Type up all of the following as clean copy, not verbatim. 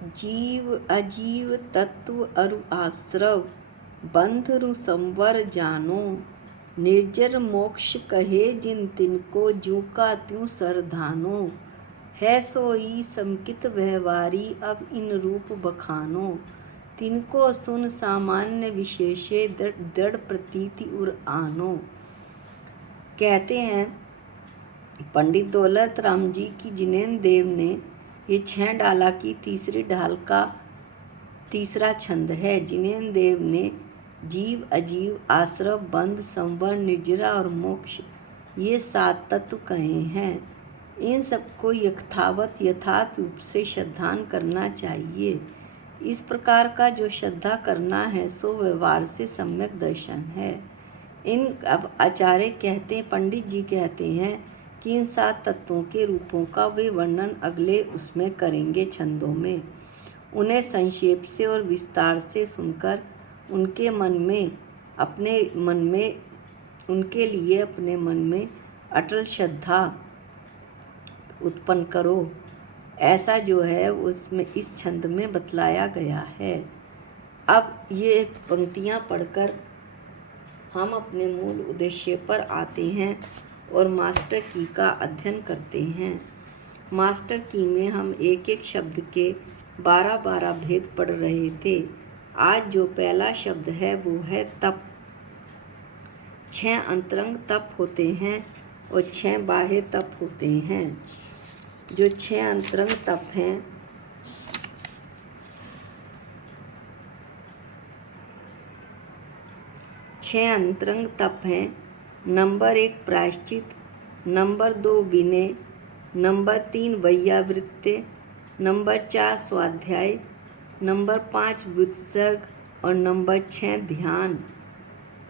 जीव अजीव तत्व अरु आश्रव, बंध रु संवर जानो। निर्जर मोक्ष कहे जिन तिनको, ज्यों का त्यों सरधानो। है सोई समकित व्यवहारी, अब इन रूप बखानो। तिनको सुन सामान्य विशेषे, दृढ़ प्रतीति उर आनो। कहते हैं पंडित दौलत राम जी की जिनेन्द्र देव ने ये 6 डाला की तीसरी ढाल का तीसरा छंद है। जिनेन्द्र देव ने जीव अजीव आश्रव बंध संवर निर्जरा और मोक्ष ये 7 तत्व कहे हैं। इन सबको यथार्थ रूप से श्रद्धान करना चाहिए। इस प्रकार का जो श्रद्धा करना है सो व्यवहार से सम्यक दर्शन है। अब आचार्य कहते पंडित जी कहते हैं कि इन 7 तत्वों के रूपों का वे वर्णन अगले उसमें करेंगे छंदों में। उन्हें संक्षेप से और विस्तार से सुनकर उनके लिए अपने मन में अटल श्रद्धा उत्पन्न करो। ऐसा जो है उसमें इस छंद में बतलाया गया है। अब ये पंक्तियां पढ़कर हम अपने मूल उद्देश्य पर आते हैं और मास्टर की का अध्ययन करते हैं। मास्टर की में हम एक एक शब्द के 12 भेद पढ़ रहे थे। आज जो पहला शब्द है वो है तप। 6 अंतरंग तप होते हैं और 6 बाह्य तप होते हैं। जो 6 अंतरंग तप हैं नंबर 1 प्रायश्चित, नंबर 2 विनय, नंबर 3 वैयावृत्य, नंबर 4 स्वाध्याय, नंबर 5 विसर्ग और नंबर 6 ध्यान।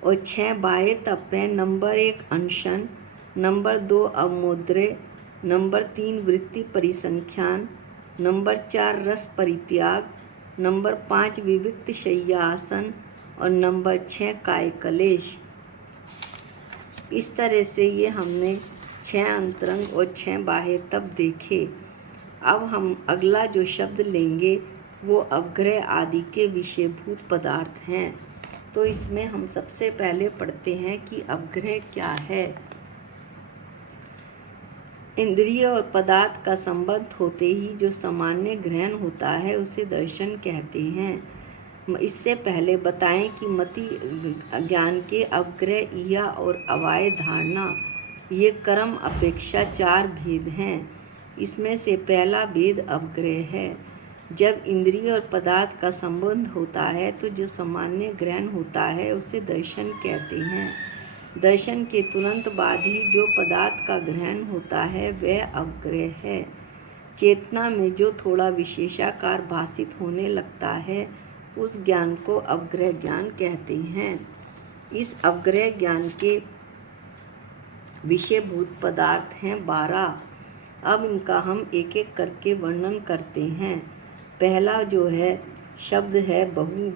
और 6 बाह्य तप हैं। नंबर 1 अनशन, नंबर 2 अवमोद्रय, नंबर 3 वृत्ति परिसंख्यान, नंबर 4 रस परित्याग, नंबर 5 विविक्त शय्यासन और नंबर 6 काय कलेश। इस तरह से ये हमने 6 अंतरंग और 6 बाह्य तप देखे। अब हम अगला जो शब्द लेंगे वो अवग्रह आदि के विषयभूत पदार्थ हैं। तो इसमें हम सबसे पहले पढ़ते हैं कि अवग्रह क्या है। इंद्रिय और पदार्थ का संबंध होते ही जो सामान्य ग्रहण होता है उसे दर्शन कहते हैं। इससे पहले बताएं कि मति ज्ञान के अवग्रह, ईहा और अवाय धारणा ये कर्म अपेक्षा 4 भेद हैं। इसमें से पहला भेद अवग्रह है। जब इंद्रिय और पदार्थ का संबंध होता है तो जो सामान्य ग्रहण होता है उसे दर्शन कहते हैं। दर्शन के तुरंत बाद ही जो पदार्थ का ग्रहण होता है वह अवग्रह है। चेतना में जो थोड़ा विशेषाकार भासित होने लगता है उस ज्ञान को अवग्रह ज्ञान कहते हैं। इस अवग्रह ज्ञान के विषयभूत पदार्थ हैं 12। अब इनका हम एक एक करके वर्णन करते हैं। पहला जो है शब्द है बहु।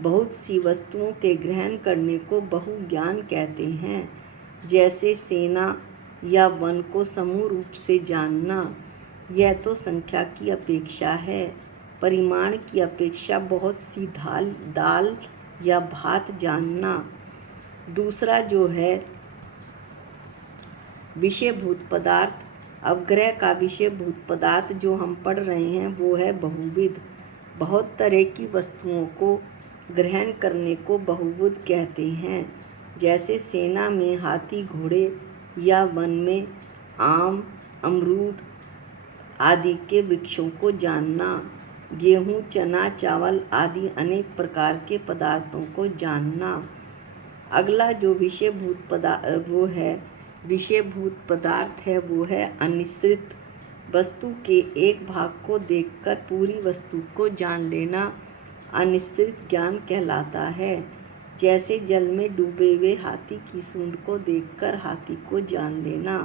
बहुत सी वस्तुओं के ग्रहण करने को बहु ज्ञान कहते हैं। जैसे सेना या वन को समूह रूप से जानना, यह तो संख्या की अपेक्षा है। परिमाण की अपेक्षा बहुत सी दाल या भात जानना। दूसरा जो है विषयभूत पदार्थ। अवग्रह का विषयभूत पदार्थ जो हम पढ़ रहे हैं वो है बहुविध। बहुत तरह की वस्तुओं को ग्रहण करने को बहुविध कहते हैं। जैसे सेना में हाथी घोड़े या वन में आम अमरूद आदि के वृक्षों को जानना। गेहूँ चना चावल आदि अनेक प्रकार के पदार्थों को जानना। अगला जो विषयभूत पदार्थ है वो है अनिश्चित। वस्तु के एक भाग को देखकर पूरी वस्तु को जान लेना अनिश्चित ज्ञान कहलाता है। जैसे जल में डूबे हुए हाथी की सूंड को देखकर हाथी को जान लेना।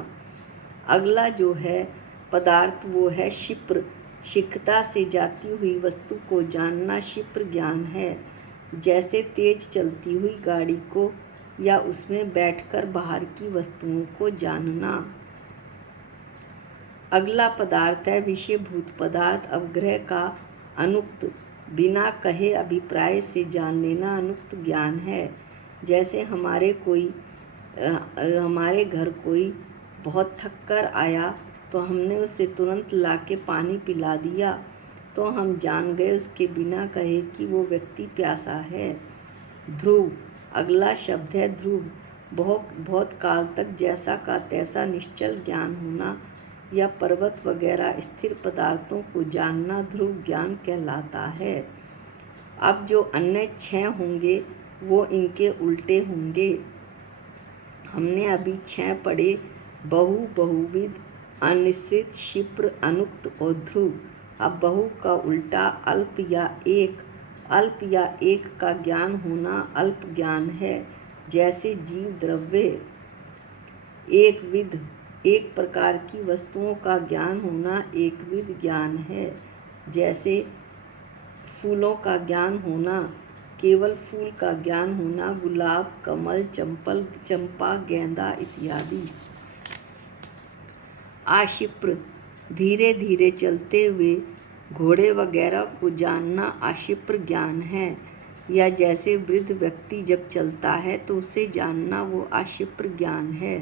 अगला जो है पदार्थ वो है क्षिप्र। शीघ्रता से जाती हुई वस्तु को जानना क्षिप्र ज्ञान है। जैसे तेज चलती हुई गाड़ी को या उसमें बैठकर बाहर की वस्तुओं को जानना। अगला पदार्थ है विषयभूत पदार्थ। अवग्रह का अनुक्त, बिना कहे अभिप्राय से जान लेना अनुक्त ज्ञान है। जैसे हमारे घर कोई बहुत थक कर आया तो हमने उसे तुरंत लाके पानी पिला दिया तो हम जान गए उसके बिना कहे कि वो व्यक्ति प्यासा है। ध्रुव, अगला शब्द है ध्रुव। बहुत काल तक जैसा का तैसा निश्चल ज्ञान होना या पर्वत वगैरह स्थिर पदार्थों को जानना ध्रुव ज्ञान कहलाता है। अब जो अन्य 6 होंगे वो इनके उल्टे होंगे। हमने अभी 6 पढ़े, बहु, बहुविध, अनिश्चित, क्षिप्र, अनुक्त और ध्रुव। अब बहु का उल्टा अल्प या एक। अल्प या एक का ज्ञान होना अल्प ज्ञान है। जैसे जीव द्रव्य। एकविध, एक प्रकार की वस्तुओं का ज्ञान होना एकविध ज्ञान है। जैसे फूलों का ज्ञान होना, केवल फूल का ज्ञान होना गुलाब, कमल, चंपा, गेंदा इत्यादि। आक्षिप्र, धीरे धीरे चलते हुए घोड़े वगैरह को जानना आक्षिप्र ज्ञान है। या जैसे वृद्ध व्यक्ति जब चलता है तो उसे जानना वो आक्षिप्र ज्ञान है।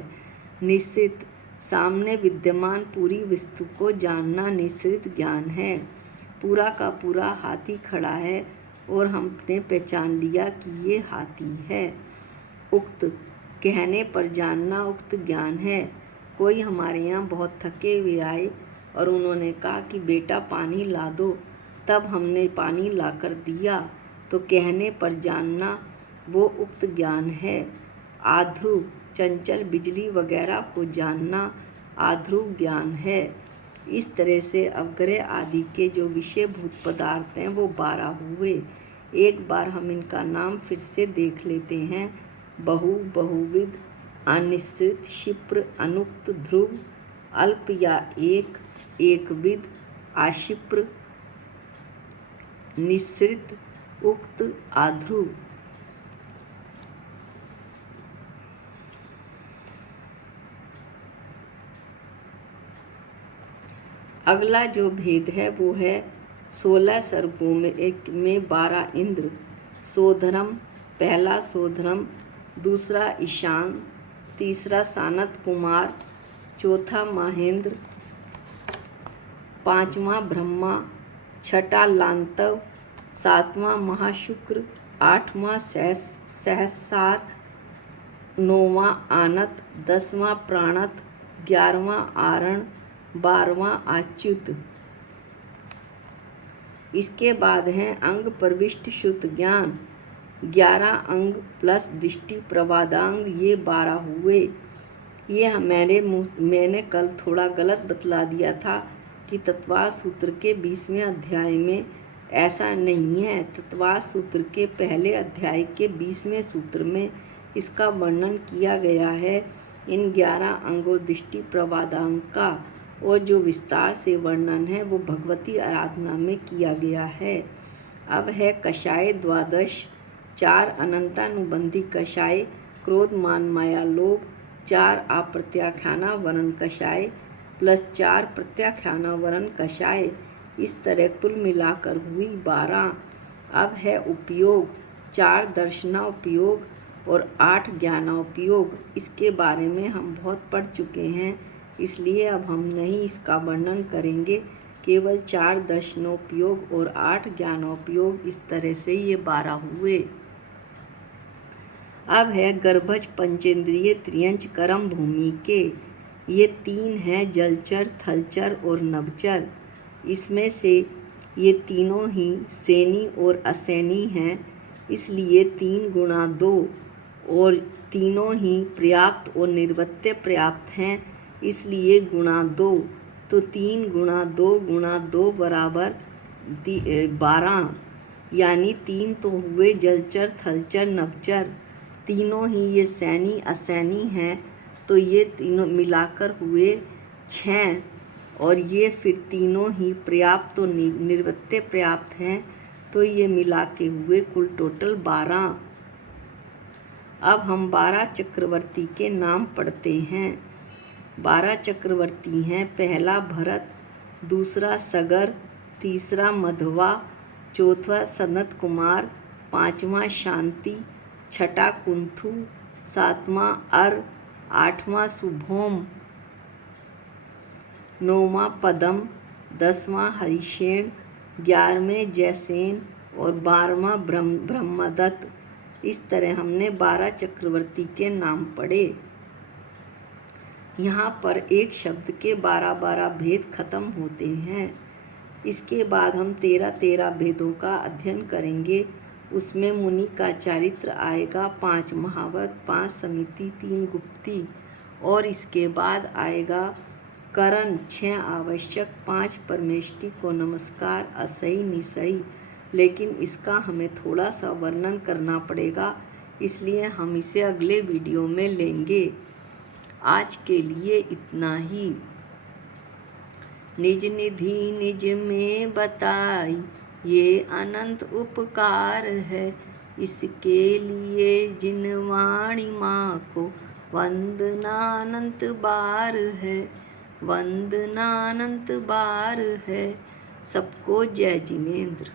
निश्चित, सामने विद्यमान पूरी वस्तु को जानना निश्चित ज्ञान है। पूरा का पूरा हाथी खड़ा है और हमने पहचान लिया कि ये हाथी है। उक्त, कहने पर जानना उक्त ज्ञान है। कोई हमारे यहाँ बहुत थके हुए आए और उन्होंने कहा कि बेटा पानी ला दो, तब हमने पानी लाकर दिया तो कहने पर जानना वो उक्त ज्ञान है। आध्रुव, चंचल बिजली वगैरह को जानना आध्रुव ज्ञान है। इस तरह से अवग्रह आदि के जो विषयभूत पदार्थ हैं वो 12 हुए। एक बार हम इनका नाम फिर से देख लेते हैं। बहु, बहुविध, अनिश्चित, क्षिप्र, अनुक्त, ध्रुव, अल्प या एक, एकविध, आक्षिप्र, निश्चित, उक्त, आध्रुव। अगला जो भेद है वो है 16 सर्गों में 12 इंद्र। सोधर्म, पहला सोधर्म, दूसरा ईशान, तीसरा सानत कुमार, चौथा महेंद्र, पांचवा ब्रह्मा, छठा लांतव, सातवां महाशुक्र, आठवां सहस्रार, नौवां आनत, 10वां प्राणत, 11वां आरण, 12वां आच्युत। इसके बाद हैं अंग प्रविष्ट शुद्ध ज्ञान। 11 अंग प्लस दृष्टि प्रवादांग, ये 12 हुए। ये मैंने कल थोड़ा गलत बतला दिया था कि तत्वास सूत्र के 20वें अध्याय में ऐसा नहीं है। तत्वास सूत्र के पहले अध्याय के 20वें सूत्र में इसका वर्णन किया गया है, इन 11 अंग और दृष्टि प्रवादांग का। और जो विस्तार से वर्णन है वो भगवती आराधना में किया गया है। अब है कषाय 12, 4 अनंतानुबंधी कषाय, क्रोध मान माया लोभ, 4 अप्रत्याख्याना वरण कषाय प्लस 4 प्रत्याख्याना वरण कषाय। इस तरह कुल मिलाकर हुई 12। अब है उपयोग, 4 दर्शनोपयोग और 8 ज्ञानोपयोग। इसके बारे में हम बहुत पढ़ चुके हैं, इसलिए अब हम नहीं इसका वर्णन करेंगे। केवल 4 दर्शनोपयोग और 8 ज्ञानोपयोग, इस तरह से ये 12 हुए। अब है गर्भज पंचेंद्रिय त्रियंच कर्म भूमि के। ये 3 हैं, जलचर, थलचर और नभचर। इसमें से ये तीनों ही सेनी और असैनी हैं, इसलिए 3 गुणा 2, और तीनों ही पर्याप्त और निर्वृत्य पर्याप्त हैं, इसलिए गुणा 2। तो 3 गुणा 2 गुणा 2 बराबर 12, यानी 3 तो हुए जलचर, थलचर, नभचर। तीनों ही ये सैनी असैनी हैं, तो ये तीनों मिलाकर हुए 6, और ये फिर तीनों ही पर्याप्त और निर्वृत्य पर्याप्त हैं, तो ये मिला के हुए कुल टोटल 12। अब हम 12 चक्रवर्ती के नाम पढ़ते हैं। 12 चक्रवर्ती हैं। पहला भरत, दूसरा सगर, तीसरा मधवा, चौथा सनत कुमार, पांचवा शांति, छठा कुंथु, सातवां अर, आठवां सुभोम, नौवां पदम, 10वां हरिशेन, 11वें जयसेन और 12वां ब्रह्मदत्त। इस तरह हमने 12 चक्रवर्ती के नाम पढ़े। यहाँ पर एक शब्द के 12 भेद खत्म होते हैं। इसके बाद हम 13 भेदों का अध्ययन करेंगे। उसमें मुनि का चारित्र आएगा, 5 महावत, 5 समिति, 3 गुप्ती, और इसके बाद आएगा करण, 6 आवश्यक, 5 परमेष्टि को नमस्कार, असई निसई। लेकिन इसका हमें थोड़ा सा वर्णन करना पड़ेगा, इसलिए हम इसे अगले वीडियो में लेंगे। आज के लिए इतना ही। निज निधि निज में बताई, ये अनंत उपकार है। इसके लिए जिन वाणी माँ को वंदनानंत बार है, वंदनानंत बार है। सबको जय जिनेंद्र।